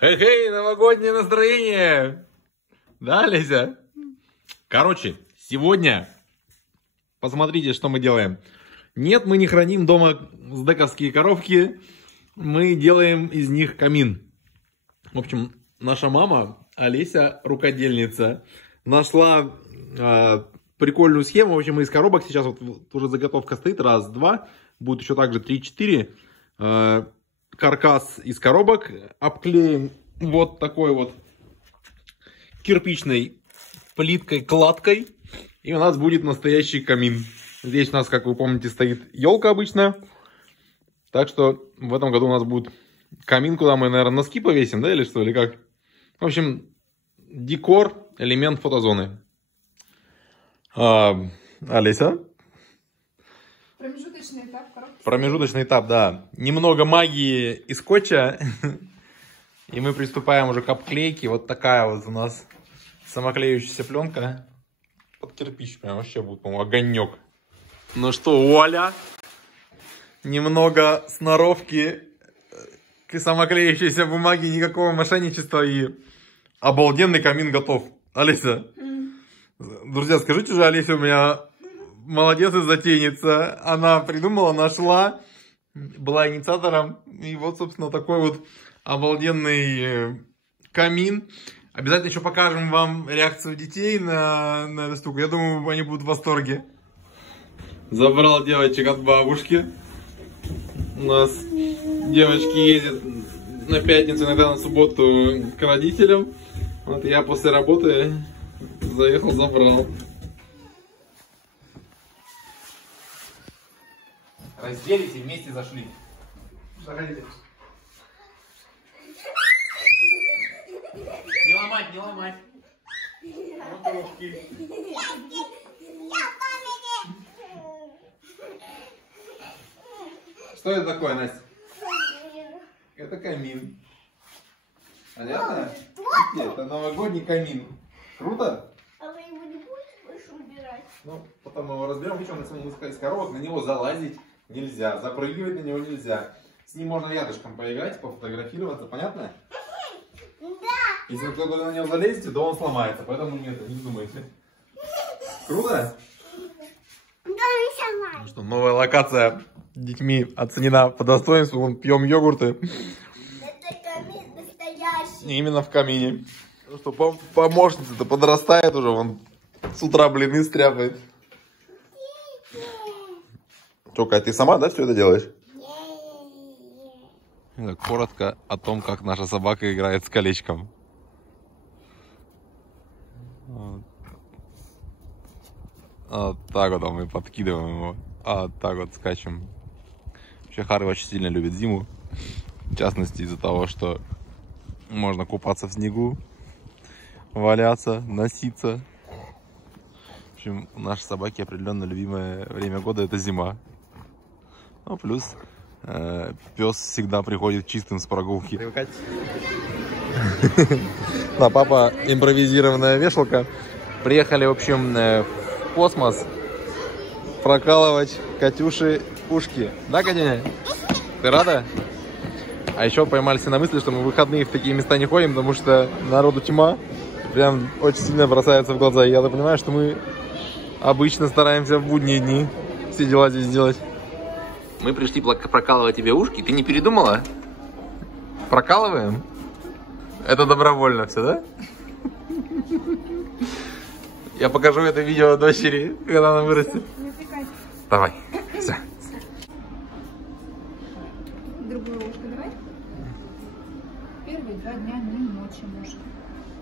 Хей-хей, новогоднее настроение! Да, Леся? Короче, сегодня посмотрите, что мы делаем. Нет, мы не храним дома сдэковские коробки, мы делаем из них камин. В общем, наша мама, Олеся, рукодельница, нашла прикольную схему. В общем, мы из коробок сейчас, вот уже заготовка стоит, раз, два, будет еще также 3-4. Каркас из коробок обклеим вот такой вот кирпичной плиткой, кладкой, и у нас будет настоящий камин. Здесь у нас, как вы помните, стоит елка обычно, так что в этом году у нас будет камин, куда мы, наверное, носки повесим, да, или что, или как? В общем, декор, элемент фотозоны. Олеся? Промежуточный этап коробки. Промежуточный этап, да. Немного магии и скотча. И мы приступаем уже к обклейке. Вот такая вот у нас самоклеющаяся пленка. Под кирпич прям вообще будет, по-моему, огонек. Ну что, вуаля. Немного сноровки к самоклеющейся бумаге, никакого мошенничества, и обалденный камин готов. Олеся. Друзья, скажите же, Олеся у меня... Молодец и затейница. Она придумала, нашла, была инициатором. И вот, собственно, такой вот обалденный камин. Обязательно еще покажем вам реакцию детей на эту штуку. Я думаю, они будут в восторге. Забрал девочек от бабушки. У нас девочки ездят на пятницу, иногда на субботу к родителям. Вот я после работы заехал, забрал. Разделись и вместе зашли. Заходите. Не ломать, не ломать. Вот коробки. Что это такое, Настя? Это камин. Понятно? Это новогодний камин. Круто? А вы его не будете больше убирать? Ну, потом мы его разберем. Причем из коробок, на него залазить нельзя, запрыгивать на него нельзя. С ним можно рядышком поиграть, пофотографироваться, понятно? Да. Если кто-то на него залезете, то он сломается, поэтому нет, не думайте. Круто? Да, не сама. Ну что, новая локация детьми оценена по достоинству. Вон, пьем йогурты. Это камин настоящий. Именно в камине. Ну что, помощница-то подрастает уже, вон с утра блины стряпает. Только ты сама, да, все это делаешь? Коротко о том, как наша собака играет с колечком. Вот так вот мы подкидываем его. Вот так вот скачем. Вообще Харри очень сильно любит зиму. В частности из-за того, что можно купаться в снегу, валяться, носиться. В общем, у нашей собаки определенно любимое время года — это зима. Ну, плюс пес всегда приходит чистым с прогулки. Привыкать. Да, папа, импровизированная вешалка. Приехали, в общем, в космос прокалывать Катюши ушки. Да, Катюня? Ты рада? А еще поймались на мысли, что мы в выходные в такие места не ходим, потому что народу тьма. Прям очень сильно бросается в глаза. И я понимаю, что мы обычно стараемся в будние дни все дела здесь делать. Мы пришли прокалывать тебе ушки. Ты не передумала? Прокалываем? Это добровольно все, да? Я покажу это видео дочери, когда она вырастет. Давай. Все. Другое ушко давай. Первые 2 дня не ночи может.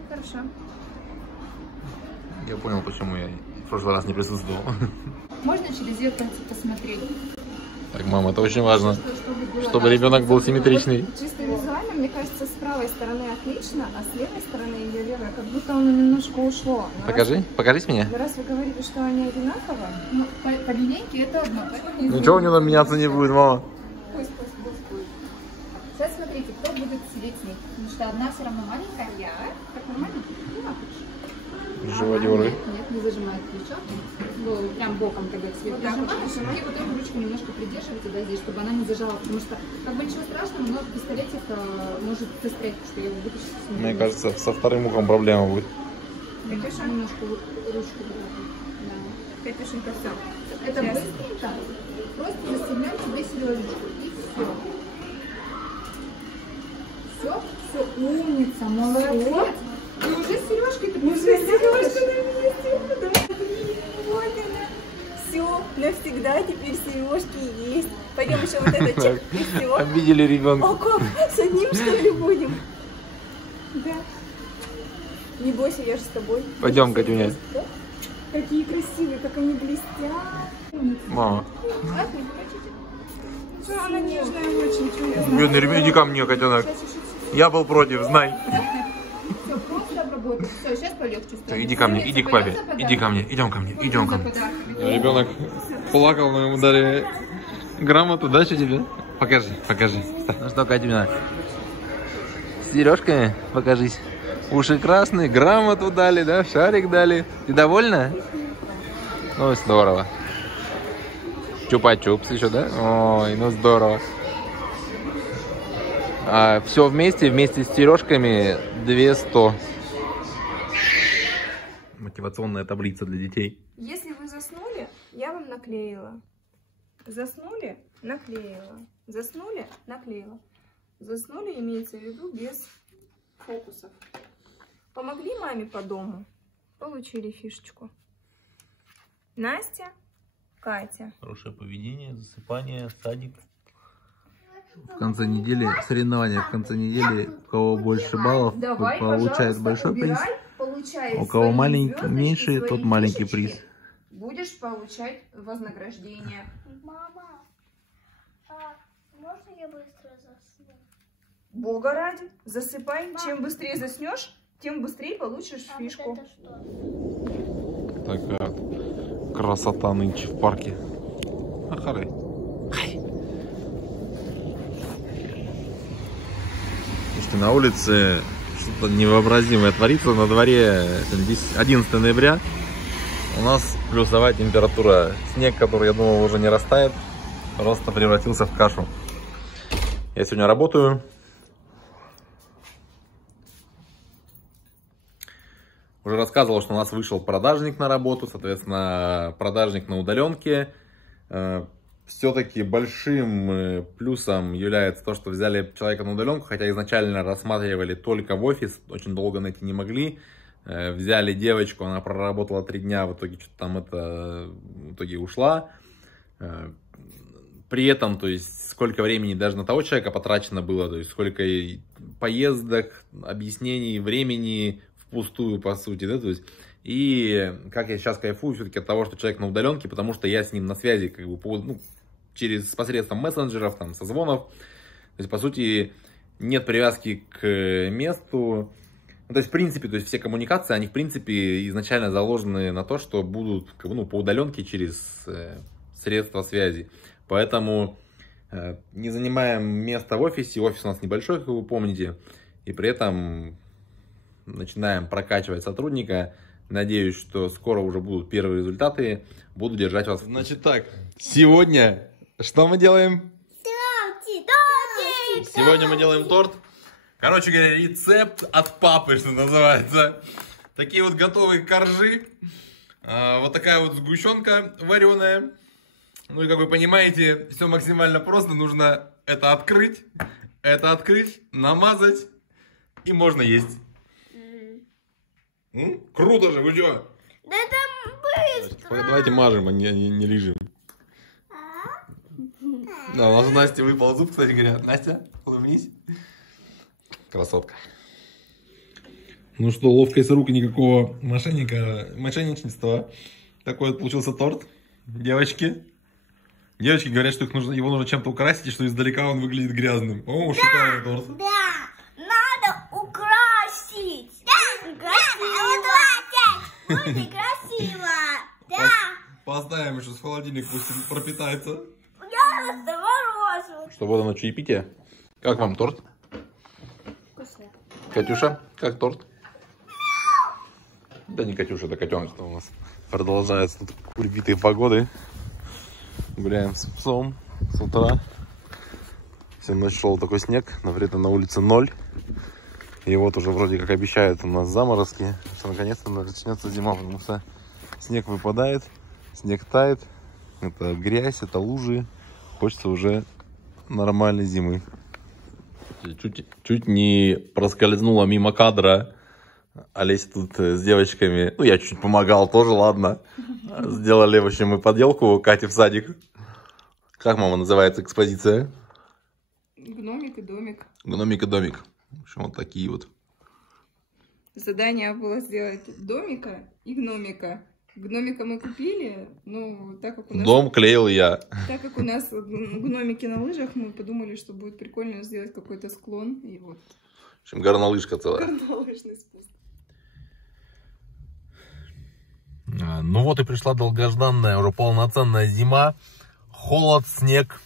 Хорошо. Я понял, почему я в прошлый раз не присутствовал. Можно через зеркальце посмотреть? Так, мама, это очень важно, чтобы ребенок был симметричный. Вот, чисто визуально, мне кажется, с правой стороны отлично, а с левой стороны ее левая, как будто оно немножко ушло. Но Покажи, покажись мне. раз вы говорите, что они одинаковые, ну, по линейке это одно. Ничего у него меняться не будет, мама. Пусть будет. Сейчас смотрите, кто будет сидеть с ней. Потому что одна все равно маленькая, я. Так нормально? Живодеры. Нет, не зажимает плечо. Прям боком тогда к себе прижимаешь, и потом ручку немножко придерживаете, да, здесь, чтобы она не зажала, потому что как бы ничего страшного, но пистолетик может застрять, что я его вытащу. Мне кажется, со вторым ухом проблема будет. Катюша, немножко ручку. Да. Катюшенька, все. Это быстренько. Просто застегнем тебе сережечку, и все. Все, умница, молодец. И уже с сережкой ты будешь Все, навсегда теперь сережки есть. Пойдем еще вот это чек, и все. Обидели ребенка. А как? С одним что ли будем? Да. Не бойся, я же с тобой. Пойдем, Катюня. Какие красивые, как они блестят. Мама. Что, она нежная очень. Бедный ребенок, иди ко мне, котенок. Я был против, знай. Все, просто обработать. Все, сейчас полегче стало. Иди ко мне, иди к папе. Иди ко мне, идем ко мне, идем ко мне. Ребенок плакал, но ему дали грамоту, да, что тебе? Покажи, покажи. Ну что, Катюня, с сережками покажись. Уши красные, грамоту дали, да, шарик дали. Ты довольна? Ну, здорово. Чупа-чупс еще, да? Ой, ну здорово. А все вместе с сережками 200. Мотивационная таблица для детей. Если вы заснули, я вам наклеила. Заснули, наклеила. Заснули, наклеила. Заснули имеется в виду без фокусов. Помогли маме по дому, получили фишечку. Настя, Катя. Хорошее поведение, засыпание, садик. В конце недели, соревнования в конце недели, у кого больше баллов, получает большой приз. У кого маленький, меньше, тот маленький приз. Будешь получать вознаграждение. Мама, можно я быстро засну? Бога ради, засыпай. Чем быстрее заснешь, тем быстрее получишь фишку. Вот это что? Такая вот красота нынче в парке. Ахары. Слушайте, на улице что-то невообразимое творится. На дворе 11 ноября. У нас плюсовая температура. Снег, который, я думал, уже не растает, просто превратился в кашу. Я сегодня работаю. Уже рассказывал, что у нас вышел продажник на работу, соответственно, продажник на удаленке. Все-таки большим плюсом является то, что взяли человека на удаленку, хотя изначально рассматривали только в офис, очень долго найти не могли. Взяли девочку, она проработала 3 дня, в итоге что-то там в итоге ушла. При этом, то есть, сколько времени даже на того человека потрачено было, то есть, сколько поездок, объяснений, времени впустую, по сути, да, то есть, и как я сейчас кайфую все-таки от того, что человек на удаленке, потому что я с ним на связи, как бы, через посредством мессенджеров, там, созвонов, то есть, по сути, нет привязки к месту. То есть, в принципе, то есть все коммуникации, они, в принципе, изначально заложены на то, что будут по удаленке через средства связи. Поэтому не занимаем место в офисе. Офис у нас небольшой, как вы помните. И при этом начинаем прокачивать сотрудника. Надеюсь, что скоро уже будут первые результаты. Буду держать вас. Значит так, сегодня что мы делаем? Сегодня мы делаем торт. Короче говоря, рецепт от папы, что называется. Такие вот готовые коржи. Вот такая вот сгущенка вареная. Ну и как вы понимаете, все максимально просто. Нужно это открыть, намазать и можно есть. Круто же, вы что? Да там быстро. Давайте мажем, а не лежим. Да, у нас у Насти выпал зуб, кстати говоря. Настя, улыбнись. Красотка. Ну что, ловкость рук, никакого мошенничества. Такой вот получился торт. Девочки говорят, что его нужно чем-то украсить, и что издалека он выглядит грязным. О, шикарный торт. Да, надо украсить. Да, красиво. Будет красиво. Да. Поставим еще в холодильник, пусть пропитается. Я морозу. Что, вот оно, чаепитие? Как вам торт? Вкусно. Катюша, как торт? Да не Катюша, это котенок у нас. Продолжается тут прибитые погоды. Гуляем с псом с утра. Всю ночь шел такой снег, но при этом на улице 0. И вот уже вроде как обещают у нас заморозки, что наконец-то начнется зима, потому что снег выпадает, снег тает. Это грязь, это лужи. Хочется уже нормальной зимы. Чуть не проскользнула мимо кадра. Олеся тут с девочками. Ну, я чуть помогал тоже, ладно. Сделали, в общем, мы поделку Кате в садик. Как, мама, называется экспозиция? Гномик и домик. Гномик и домик. В общем, вот такие вот. Задание было сделать домика и гномика. Гномика мы купили, но так как у нас... Дом клеил я. Так как у нас гномики на лыжах, мы подумали, что будет прикольно сделать какой-то склон. И вот. В общем, горнолыжка целая. Горнолыжный спуск. Ну вот и пришла долгожданная, уже полноценная зима. Холод, снег.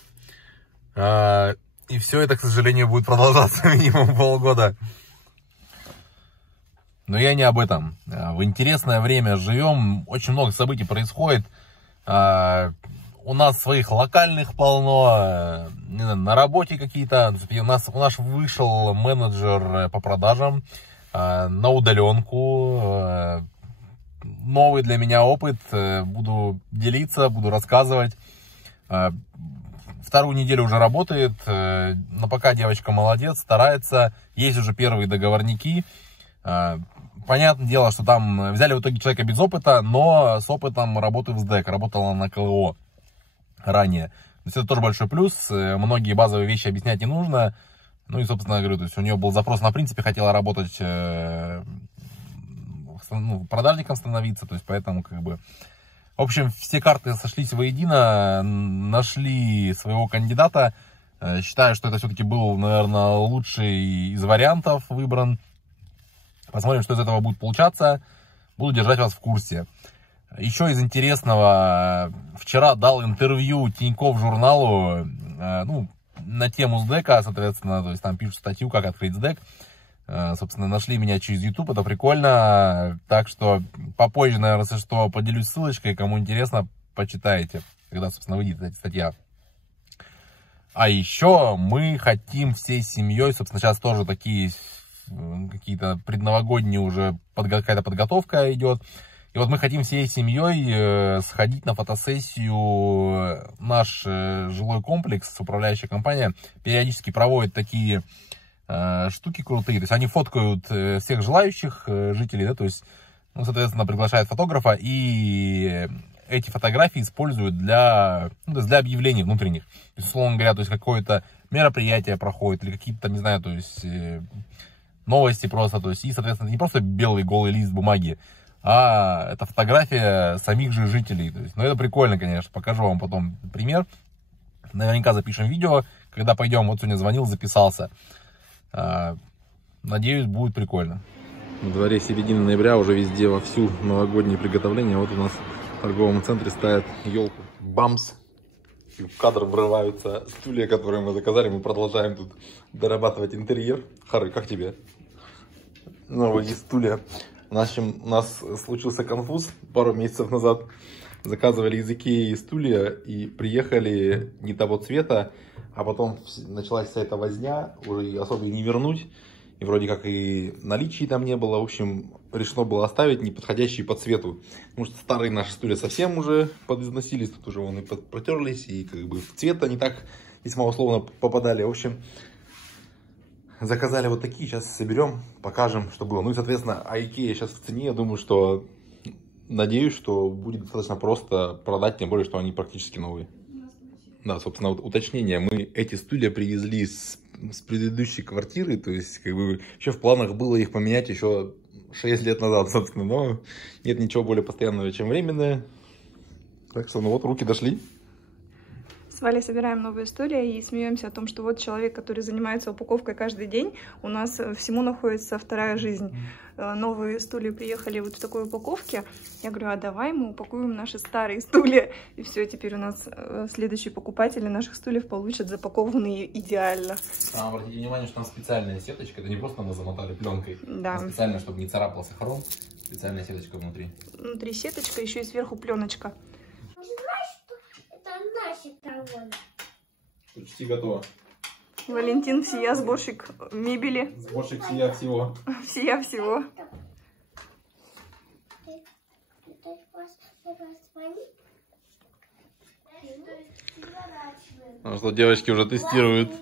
И все это, к сожалению, будет продолжаться минимум полгода. Но я не об этом. В интересное время живем, очень много событий происходит. У нас своих локальных полно, на работе какие-то. У нас вышел менеджер по продажам на удаленку. Новый для меня опыт. Буду делиться, буду рассказывать. Вторую неделю уже работает. Но пока девочка молодец, старается. Есть уже первые договорники. Понятное дело, что там взяли в итоге человека без опыта, но с опытом работы в СДЭК, работала на КЛО ранее. То есть это тоже большой плюс, многие базовые вещи объяснять не нужно. Ну и, собственно говоря, то есть у нее был запрос, на принципе, хотела работать, продажником становиться, то есть поэтому как бы... В общем, все карты сошлись воедино, нашли своего кандидата. Считаю, что это все-таки был, наверное, лучший из вариантов выбран. Посмотрим, что из этого будет получаться. Буду держать вас в курсе. Еще из интересного. Вчера дал интервью Тинькофф журналу, на тему СДЭКа, соответственно, то есть там пишут статью, как открыть СДЭК. Собственно, нашли меня через YouTube, это прикольно. Так что попозже, наверное, если что, поделюсь ссылочкой. Кому интересно, почитайте, когда, собственно, выйдет эта статья. А еще мы хотим всей семьей, собственно, сейчас тоже такие... какие-то предновогодние уже какая-то подготовка идет. И вот мы хотим всей семьей сходить на фотосессию. Наш жилой комплекс, управляющая компания, периодически проводит такие штуки крутые. То есть они фоткают всех желающих жителей, да, то есть, соответственно, приглашают фотографа, и эти фотографии используют для объявлений внутренних. То есть, условно говоря, то есть какое-то мероприятие проходит, или какие-то, не знаю, то есть... новости просто, то есть, и, соответственно, не просто белый голый лист бумаги, а это фотография самих же жителей, то есть, это прикольно, конечно, покажу вам потом пример, наверняка запишем видео, когда пойдем, вот сегодня звонил, записался, надеюсь, будет прикольно. На дворе середины ноября, уже везде вовсю новогодние приготовления, вот у нас в торговом центре ставят елку, бамс. И в кадр врываются стулья, которые мы заказали. Мы продолжаем тут дорабатывать интерьер. Хары, как тебе? Новые стулья. У нас случился конфуз пару месяцев назад. Заказывали из Икеи стулья и приехали не того цвета. А потом началась вся эта возня. Уже особо не вернуть. И вроде как и наличий там не было. В общем, решено было оставить неподходящие по цвету. Потому что старые наши стулья совсем уже подизносились. Тут уже вон и протерлись. И как бы в цвет они так весьма условно попадали. В общем, заказали вот такие. Сейчас соберем, покажем, что было. Ну и, соответственно, Икея сейчас в цене. Я думаю, что... Надеюсь, что будет достаточно просто продать. Тем более, что они практически новые. Да, собственно, вот уточнение. Мы эти стулья привезли с предыдущей квартиры. То есть, как бы, еще в планах было их поменять еще 6 лет назад, собственно. Но нет ничего более постоянного, чем временное. Так что, ну вот, руки дошли. С Валей собираем новые стулья и смеемся о том, что вот человек, который занимается упаковкой каждый день, у нас всему находится вторая жизнь. Новые стулья приехали вот в такой упаковке. Я говорю, а давай мы упакуем наши старые стулья. И все, теперь у нас следующие покупатели наших стульев получат запакованные идеально. Обратите внимание, что там специальная сеточка. Это не просто мы замотали пленкой. Да. А специально, чтобы не царапался хром. Специальная сеточка внутри. Внутри сеточка, еще и сверху пленочка. Это наши талоны. Почти готово. Валентин всея сборщик мебели. Сборщик всея всего. Всея всего. Ну что, девочки уже тестируют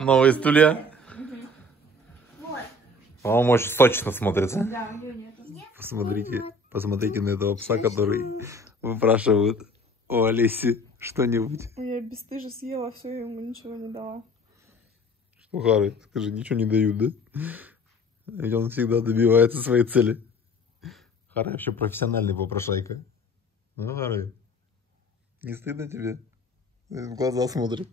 новые стулья. По-моему, очень сочно смотрится. Да, у нее нету. Посмотрите на этого пса, который выпрашивает у Олеси что-нибудь. Я бесстыже съела все, я ему ничего не дала. Что, Хары, скажи, ничего не дают, да? Ведь он всегда добивается своей цели. Хары вообще профессиональный попрошайка. Ну, Хары, не стыдно тебе? В глаза смотрит.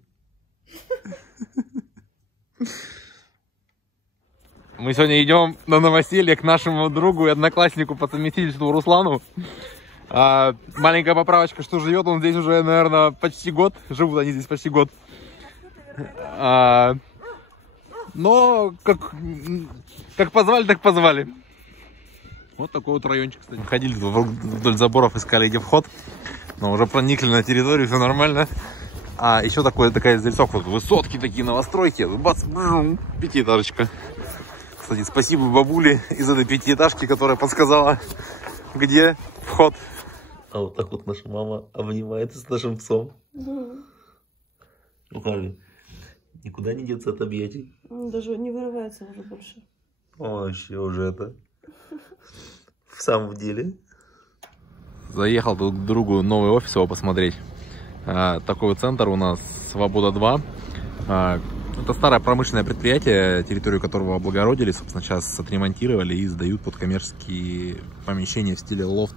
Мы сегодня идем на новоселье к нашему другу и однокласснику по совместительству Руслану. Маленькая поправочка, что живет он здесь уже, наверное, почти год. Живут они здесь почти год. Но как позвали, так позвали. Вот такой вот райончик, кстати. Ходили вдоль заборов, искали где вход. Но уже проникли на территорию, все нормально. А еще такая зарисовка, вот высотки такие, новостройки. Бац, пятиэтажечка. Кстати, спасибо бабуле из этой пятиэтажки, которая подсказала, где вход. А вот так вот наша мама обнимается с нашим псом. Ну, Харви, никуда не деться от объятий. Он даже не вырывается уже больше. Вообще уже это. В самом деле. Заехал тут к другу новый офис его посмотреть. Такой вот центр у нас, Свобода 2. Это старое промышленное предприятие, территорию которого облагородили. Собственно, сейчас отремонтировали и сдают под коммерческие помещения в стиле лофт.